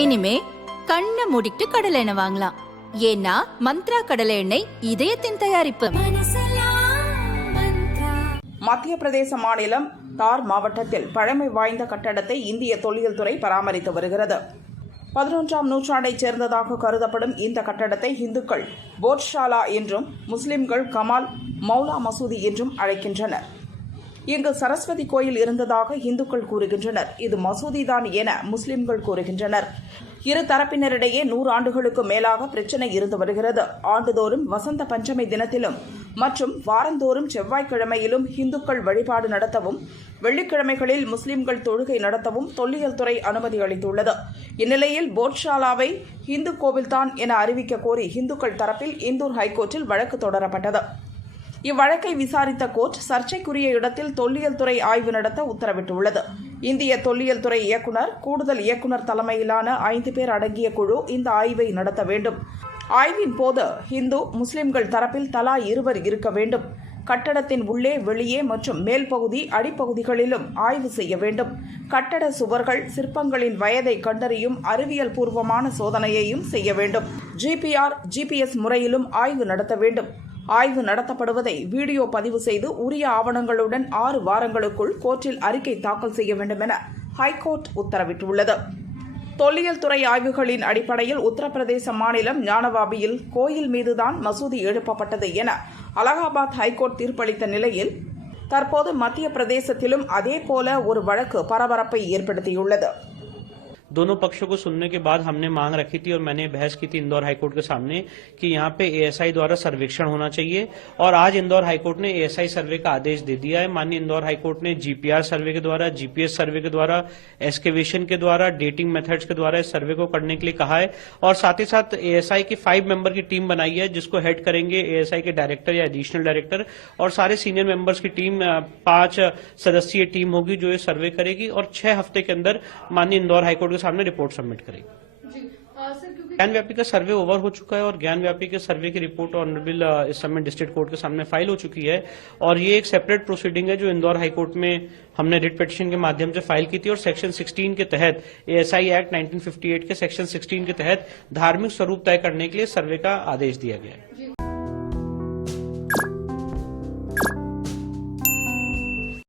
இனிமே கண்ணை மூடிட்டு கடலை எண்ணெய் வாங்கலாம். ஏன்னா மந்த்ரா கடலை எண்ணெய் இதயத்தின் தயாரிப்பு. மத்திய பிரதேச மாநிலம் தார் மாவட்டத்தில் பழமை வாய்ந்த கட்டடத்தை இந்திய தொல்லியல் துறை பராமரித்து வருகிறது. 11ஆம் நூற்றாண்டைச் சேர்ந்ததாக கருதப்படும் இந்த கட்டடத்தை இந்துக்கள் போட்ஷாலா என்றும் முஸ்லிம்கள் கமால் மௌலா மசூதி என்றும் அழைக்கின்றனர். இங்கு சரஸ்வதி கோயில் இருந்ததாக இந்துக்கள் கூறுகின்றனர். இது மசூதிதான் என முஸ்லிம்கள் கூறுகின்றனர். இரு தரப்பினரிடையே 100 ஆண்டுகளுக்கு மேலாக பிரச்சினை இருந்து வருகிறது. ஆண்டுதோறும் வசந்த பஞ்சமி தினத்திலும் மற்றும் வாரந்தோறும் செவ்வாய்க்கிழமையிலும் இந்துக்கள் வழிபாடு நடத்தவும் வெள்ளிக்கிழமைகளில் முஸ்லிம்கள் தொழுகை நடத்தவும் தொல்லியல் துறை அனுமதி அளித்துள்ளது. இந்நிலையில் போட்ஷாலாவை இந்து கோவில்தான் என அறிவிக்க கோரி இந்துக்கள் தரப்பில் இந்தூர் ஹைகோர்ட்டில் வழக்கு தொடரப்பட்டது. இவ்வழக்கை விசாரித்த கோர்ட் சர்ச்சைக்குரிய இடத்தில் தொல்லியல் துறை ஆய்வு நடத்த உத்தரவிட்டுள்ளது. இந்திய தொல்லியல் துறை இயக்குநர், கூடுதல் இயக்குநர் தலைமையிலான 5 பேர் அடங்கிய குழு இந்த ஆய்வை நடத்த வேண்டும். ஆய்வின் போது இந்து முஸ்லிம்கள் தரப்பில் தலா 2 இருக்க வேண்டும். கட்டடத்தின் உள்ளே, வெளியே மற்றும் மேல் பகுதி, அடிப்பகுதிகளிலும் ஆய்வு செய்ய வேண்டும். கட்டட சுவர்கள், சிற்பங்களின் வயதை கண்டறியும் அறிவியல் பூர்வமான சோதனையையும் செய்ய வேண்டும். GPR, GPS முறையிலும் ஆய்வு நடத்த வேண்டும். ஆய்வு நடத்தப்படுவதை வீடியோ பதிவு செய்து உரிய ஆவணங்களுடன் 6 வாரங்களுக்குள் கோர்ட்டில் அறிக்கை தாக்கல் செய்ய வேண்டும் என ஹைகோர்ட் உத்தரவிட்டுள்ளது. தொல்லியல் துறை ஆய்வுகளின் அடிப்படையில் உத்தரப்பிரதேச மாநிலம் ஞானவாபியில் கோயில் மீதுதான் மசூதி எழுப்பப்பட்டது என அலகாபாத் ஹைகோர்ட் தீர்ப்பளித்த நிலையில் தற்போது மத்திய பிரதேசத்திலும் அதேபோல ஒரு வழக்கு பரபரப்பை ஏற்படுத்தியுள்ளது. दोनों पक्षों को सुनने के बाद हमने मांग रखी थी और मैंने बहस की थी इंदौर हाईकोर्ट के सामने कि यहाँ पे ASI द्वारा सर्वेक्षण होना चाहिए और आज इंदौर हाईकोर्ट ने ASI सर्वे का आदेश दे दिया है. माननीय इंदौर हाईकोर्ट ने GPR सर्वे के द्वारा, GPS सर्वे के द्वारा, एक्सकेवेशन के द्वारा, डेटिंग मेथड्स के द्वारा इस सर्वे को करने के लिए कहा है और साथ ही साथ ASI की 5 मेंबर की टीम बनाई है जिसको हेड करेंगे ASI के डायरेक्टर या एडिशनल डायरेक्टर और सारे सीनियर मेंबर्स की टीम 5 सदस्यीय टीम होगी जो ये सर्वे करेगी और 6 हफ्ते के अंदर माननीय इंदौर हाईकोर्ट सामने रिपोर्ट सबमिट करेगी. ज्ञान व्यापी का सर्वे ओवर हो चुका है और ज्ञान व्यापी के सर्वे की रिपोर्ट ऑनरेबल इस समय डिस्ट्रिक्ट कोर्ट के सामने फाइल हो चुकी है और ये एक सेपरेट प्रोसीडिंग है जो इंदौर हाईकोर्ट में हमने रिट पिटीशन के माध्यम से फाइल की थी और सेक्शन 16 के तहत ASI एक्ट 1958 के सेक्शन 16 के तहत धार्मिक स्वरूप तय करने के लिए सर्वे का आदेश दिया गया है.